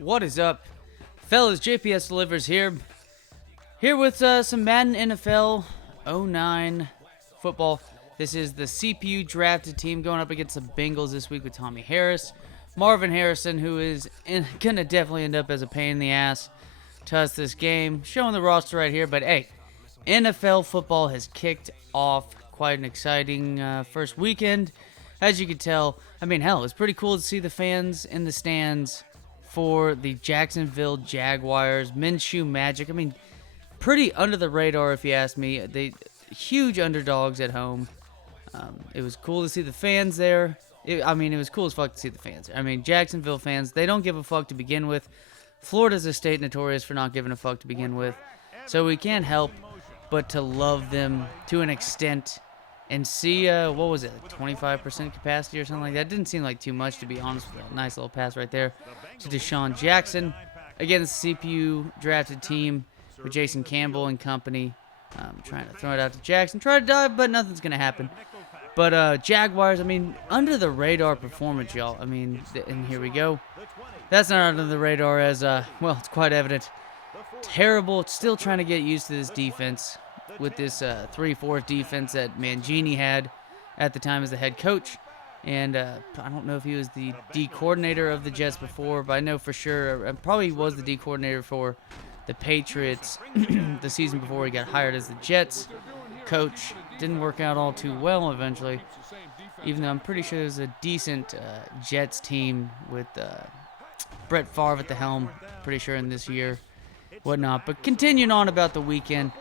What is up, fellas? JPS delivers here with some Madden NFL 09 football. This is the CPU drafted team going up against the Bengals this week with Tommy Harris, Marvin Harrison, who is gonna definitely end up as a pain in the ass to us this game. Showing the roster right here, but hey, NFL football has kicked off. Quite an exciting first weekend, as you can tell. I mean, hell, it's pretty cool to see the fans in the stands for the Jacksonville Jaguars. Minshew Magic. I mean, pretty under the radar, if you ask me. They huge underdogs at home. It was cool to see the fans there. It was cool as fuck to see the fans. I mean, Jacksonville fans, they don't give a fuck to begin with. Florida's a state notorious for not giving a fuck to begin with. So we can't help but to love them to an extent and see, what was it, 25% capacity or something like that. Didn't seem like too much, to be honest, with a nice little pass right there to Deshaun Jackson. Again, it's the CPU drafted team with Jason Campbell and company. Trying to throw it out to Jackson. Try to dive, but nothing's going to happen. But Jaguars, I mean, under the radar performance, y'all. I mean, and here we go. That's not under the radar as, well, it's quite evident. Terrible. Still trying to get used to this defense with this 3-4 defense that Mangini had at the time as the head coach. And I don't know if he was the D coordinator of the Jets before, but I know for sure probably was the D coordinator for the Patriots the season before he got hired as the Jets coach. Didn't work out all too well eventually, even though I'm pretty sure there's a decent Jets team with Brett Favre at the helm, pretty sure in this year, whatnot. But continuing on about the weekend,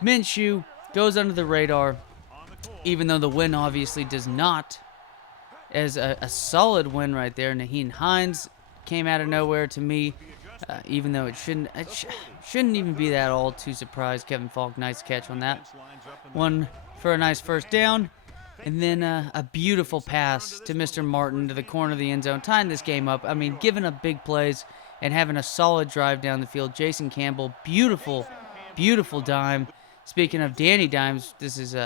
Minshew goes under the radar, even though the win obviously does not, as a solid win right there. Nyheim Hines came out of nowhere to me, even though it shouldn't even be that all too surprised. Kevin Falk, nice catch on that one for a nice first down. And then a beautiful pass to Mr. Martin to the corner of the end zone, tying this game up. I mean, giving up big plays and having a solid drive down the field. Jason Campbell, beautiful, beautiful dime. Speaking of Danny Dimes, this is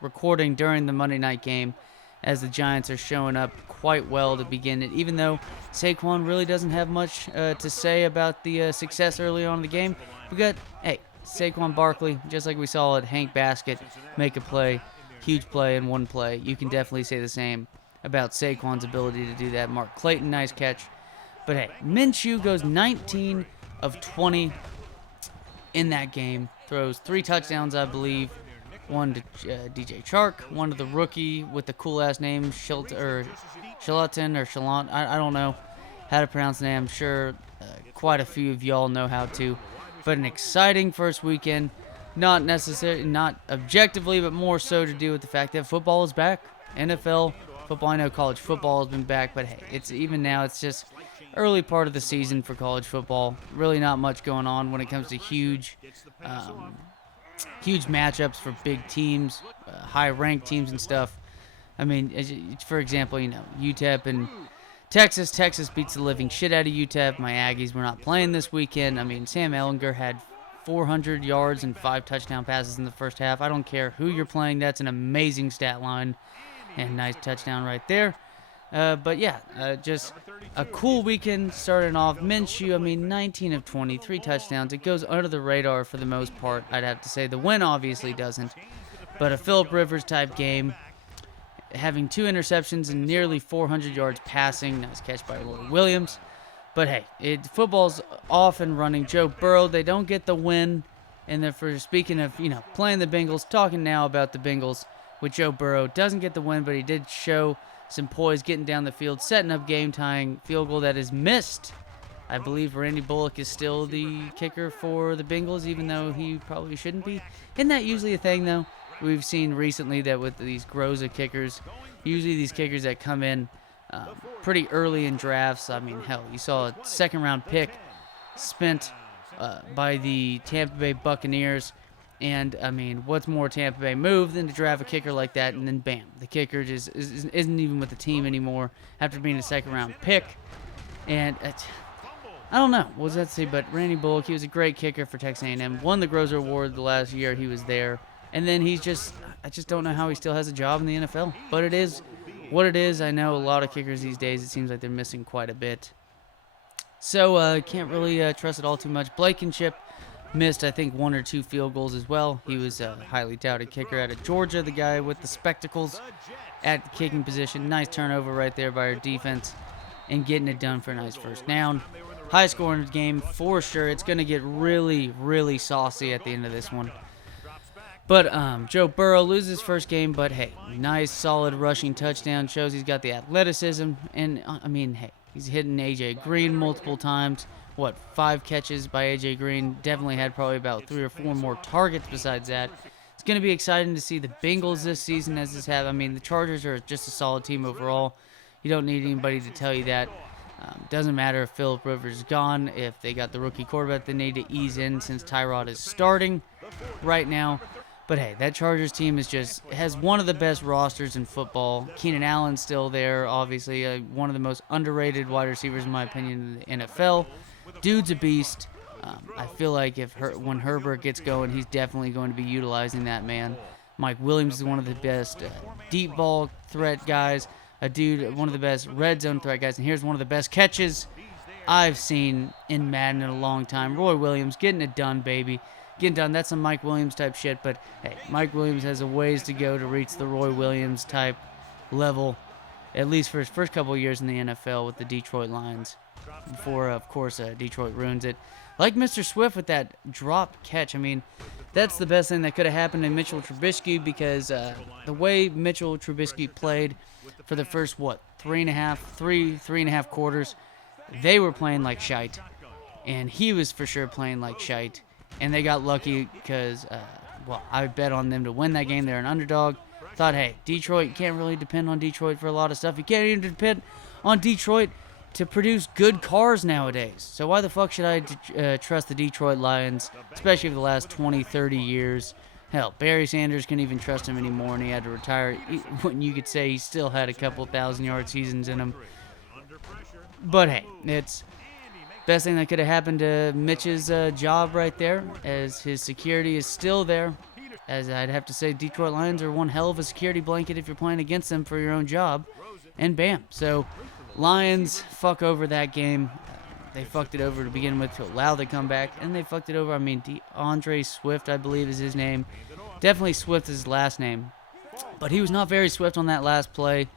recording during the Monday night game as the Giants are showing up quite well to begin it, even though Saquon really doesn't have much to say about the success early on in the game. We got, hey, Saquon Barkley, just like we saw at Hank Baskett, make a play, huge play in one play. You can definitely say the same about Saquon's ability to do that. Mark Clayton, nice catch. But hey, Minshew goes 19 of 20 in that game. Throws 3 touchdowns, I believe. One to DJ Chark, one to the rookie with the cool-ass name, Shalaton or Shalant. I don't know how to pronounce the name. I'm sure quite a few of y'all know how to. But an exciting first weekend. Not objectively, but more so to do with the fact that football is back. NFL football, I know college football has been back, but hey, it's just early part of the season for college football. Really not much going on when it comes to huge matchups for big teams, high-ranked teams and stuff. I mean, for example, UTEP and Texas. Texas beats the living shit out of UTEP. My Aggies were not playing this weekend. I mean, Sam Ehlinger had 400 yards and 5 touchdown passes in the first half. I don't care who you're playing. That's an amazing stat line. And nice touchdown right there. But yeah, just a cool weekend starting off. Minshew, 19 of 20, 3 touchdowns. It goes under the radar for the most part, I'd have to say. The win obviously doesn't. But a Phillip Rivers type game, having 2 interceptions and nearly 400 yards passing. Nice catch by Roy Williams. But hey, football's off and running. Joe Burrow, they don't get the win. And for speaking of, playing the Bengals, talking now about the Bengals with Joe Burrow, doesn't get the win, but he did show some poise getting down the field, setting up game-tying field goal that is missed. I believe Randy Bullock is still the kicker for the Bengals, even though he probably shouldn't be. Isn't that usually a thing, though? We've seen recently that with these Groza kickers, usually these kickers that come in pretty early in drafts. I mean, hell, you saw a second-round pick spent by the Tampa Bay Buccaneers. And, what's more Tampa Bay move than to draft a kicker like that, and then bam, the kicker just isn't even with the team anymore after being a second-round pick. And I don't know, what does that say? But Randy Bullock, he was a great kicker for Texas A&M, won the Groza Award the last year he was there. And then I just don't know how he still has a job in the NFL. But it is what it is. I know a lot of kickers these days, it seems like they're missing quite a bit. So can't really trust it all too much. Blankenship missed, I think, 1 or 2 field goals as well. He was a highly touted kicker out of Georgia, the guy with the spectacles at the kicking position. Nice turnover right there by our defense and getting it done for a nice first down. High scoring game for sure. It's going to get really, really saucy at the end of this one. But Joe Burrow loses first game, but hey, nice solid rushing touchdown. Shows he's got the athleticism. And I mean, hey, he's hitting A.J. Green multiple times. 5 catches by A.J. Green. Definitely had probably about 3 or 4 more targets besides that. It's going to be exciting to see the Bengals this season as this have. I mean, the Chargers are just a solid team overall. You don't need anybody to tell you that. Doesn't matter if Phillip Rivers is gone, if they got the rookie quarterback they need to ease in since Tyrod is starting right now. But hey, that Chargers team has one of the best rosters in football. Keenan Allen's still there, obviously one of the most underrated wide receivers in my opinion in the NFL. Dude's a beast. I feel like when Herbert gets going, he's definitely going to be utilizing that man. Mike Williams is one of the best deep ball threat guys. One of the best red zone threat guys. And here's one of the best catches I've seen in Madden in a long time. Roy Williams getting it done, baby. Getting done. That's some Mike Williams type shit. But hey, Mike Williams has a ways to go to reach the Roy Williams type level, at least for his first couple of years in the NFL with the Detroit Lions. Before, of course, Detroit ruins it. Like Mr. Swift with that drop catch. I mean, that's the best thing that could have happened to Mitchell Trubisky because the way Mitchell Trubisky played for the first, 3.5 quarters, they were playing like shite. And he was for sure playing like shite. And they got lucky because, I bet on them to win that game. They're an underdog. Thought, hey, Detroit, you can't really depend on Detroit for a lot of stuff. You can't even depend on Detroit to produce good cars nowadays. So why the fuck should I trust the Detroit Lions, especially for the last 20, 30 years? Hell, Barry Sanders couldn't even trust him anymore, and he had to retire. When you could say he still had a couple 1,000-yard seasons in him. But hey, it's best thing that could have happened to Mitch's job right there, as his security is still there. As I'd have to say, Detroit Lions are one hell of a security blanket if you're playing against them for your own job. And bam. So Lions fuck over that game. They fucked it over to begin with to allow the comeback, and they fucked it over. I mean, DeAndre Swift, I believe, is his name. Definitely Swift is his last name. But he was not very swift on that last play,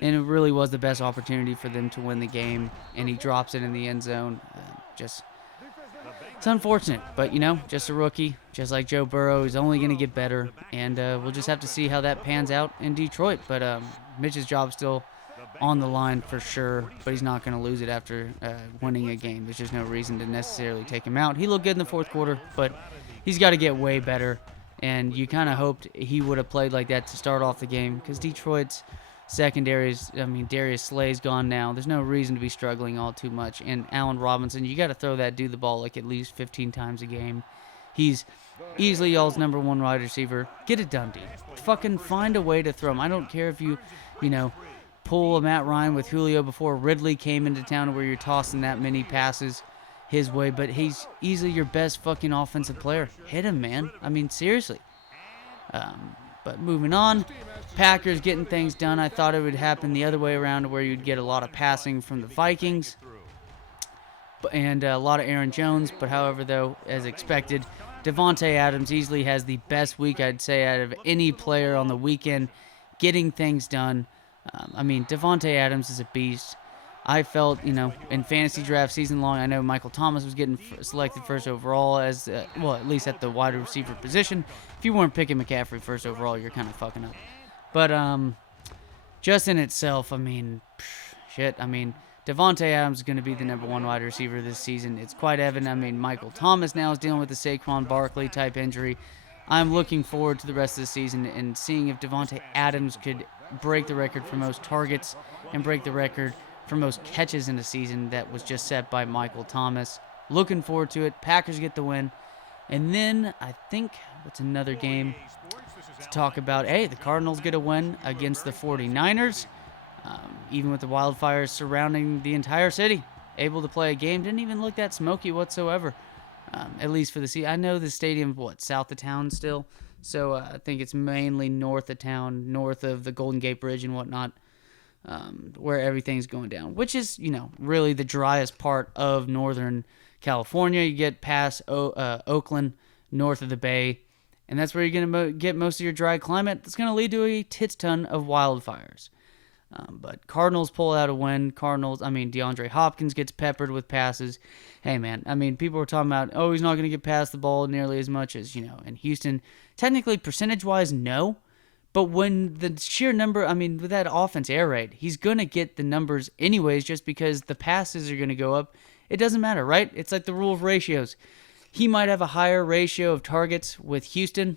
and it really was the best opportunity for them to win the game, and he drops it in the end zone. It's unfortunate, but, just a rookie, just like Joe Burrow, is only going to get better, and we'll just have to see how that pans out in Detroit. But Mitch's job's still on the line for sure, but he's not going to lose it after winning a game. There's just no reason to necessarily take him out. He looked good in the fourth quarter, but he's got to get way better, and you kind of hoped he would have played like that to start off the game because Detroit's secondaries, Darius Slay's gone now. There's no reason to be struggling all too much. And Allen Robinson, you got to throw that dude the ball like at least 15 times a game. He's easily y'all's number one wide receiver. Get it done, dude. Fucking find a way to throw him. I don't care if you pull a Matt Ryan with Julio before Ridley came into town where you're tossing that many passes his way, but he's easily your best fucking offensive player. Hit him, man. I mean, seriously. But moving on, Packers getting things done. I thought it would happen the other way around where you'd get a lot of passing from the Vikings and a lot of Aaron Jones, but however, though, as expected, Davante Adams easily has the best week, I'd say, out of any player on the weekend, getting things done. Davante Adams is a beast. I felt, in fantasy draft season long, I know Michael Thomas was getting selected first overall as, at least at the wide receiver position. If you weren't picking McCaffrey first overall, you're kind of fucking up. But just in itself, Davante Adams is going to be the number one wide receiver this season. It's quite evident. Michael Thomas now is dealing with the Saquon Barkley type injury. I'm looking forward to the rest of the season and seeing if Davante Adams could break the record for most targets and break the record for most catches in a season that was just set by Michael Thomas. Looking forward to it. Packers get the win. And then I think what's another game to talk about? Hey, the Cardinals get a win against the 49ers. Even with the wildfires surrounding the entire city. Able to play a game. Didn't even look that smoky whatsoever. At least for the season. I know the stadium's, south of town still. So I think it's mainly north of town, north of the Golden Gate Bridge and whatnot. where everything's going down, which is, really the driest part of Northern California. You get past Oakland, north of the Bay, and that's where you're going to get most of your dry climate. That's going to lead to a tits ton of wildfires. But Cardinals pull out a win. DeAndre Hopkins gets peppered with passes. Hey, man, people were talking about, he's not going to get past the ball nearly as much as, in Houston. Technically, percentage-wise, no. But when the sheer number, with that offense air raid, he's going to get the numbers anyways just because the passes are going to go up. It doesn't matter, right? It's like the rule of ratios. He might have a higher ratio of targets with Houston,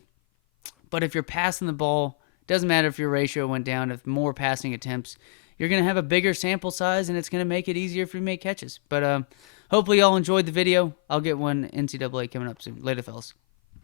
but if you're passing the ball, doesn't matter if your ratio went down, if more passing attempts, you're going to have a bigger sample size, and it's going to make it easier for you to make catches. But hopefully y'all enjoyed the video. I'll get one NCAA coming up soon. Later, fellas.